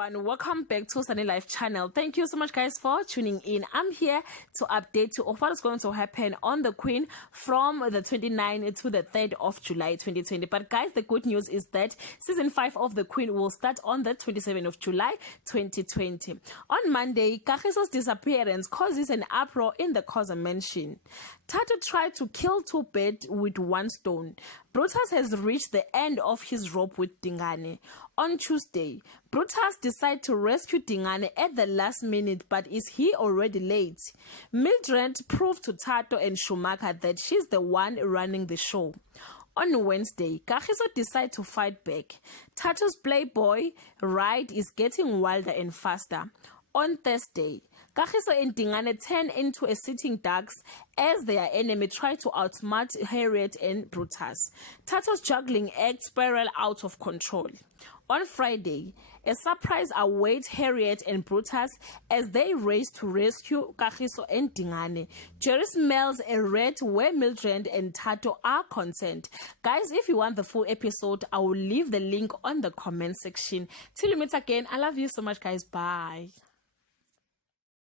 everyone, welcome back to Sunny Life channel. Thank you so much guys for tuning in. I'm here to update you of what is going to happen on the Queen from the 29th to the 3rd of July 2020. But guys, the good news is that season 5 of the Queen will start on the 27th of July 2020. On Monday, Kagiso's disappearance causes an uproar in the Khoza mansion. Tato tried to kill 2 birds with 1 stone. Brutus has reached the end of his rope with Dingane. On Tuesday, Brutus decides to rescue Dingane at the last minute, but is he already late? Mildred proved to Tato and Schumacher that she's the one running the show. On Wednesday, Kagiso decides to fight back. Tato's Playboy ride is getting wilder and faster. On Thursday, Kagiso and Dingane turn into a sitting ducks as their enemy try to outsmart Harriet and Brutus. Tato's juggling act spiral out of control. On Friday, a surprise awaits Harriet and Brutus as they race to rescue Kagiso and Dingane. Jerry smells a rat where Mildred and Tato are concerned. Guys, if you want the full episode, I will leave the link on the comment section. Till we meet again, I love you so much guys. Bye.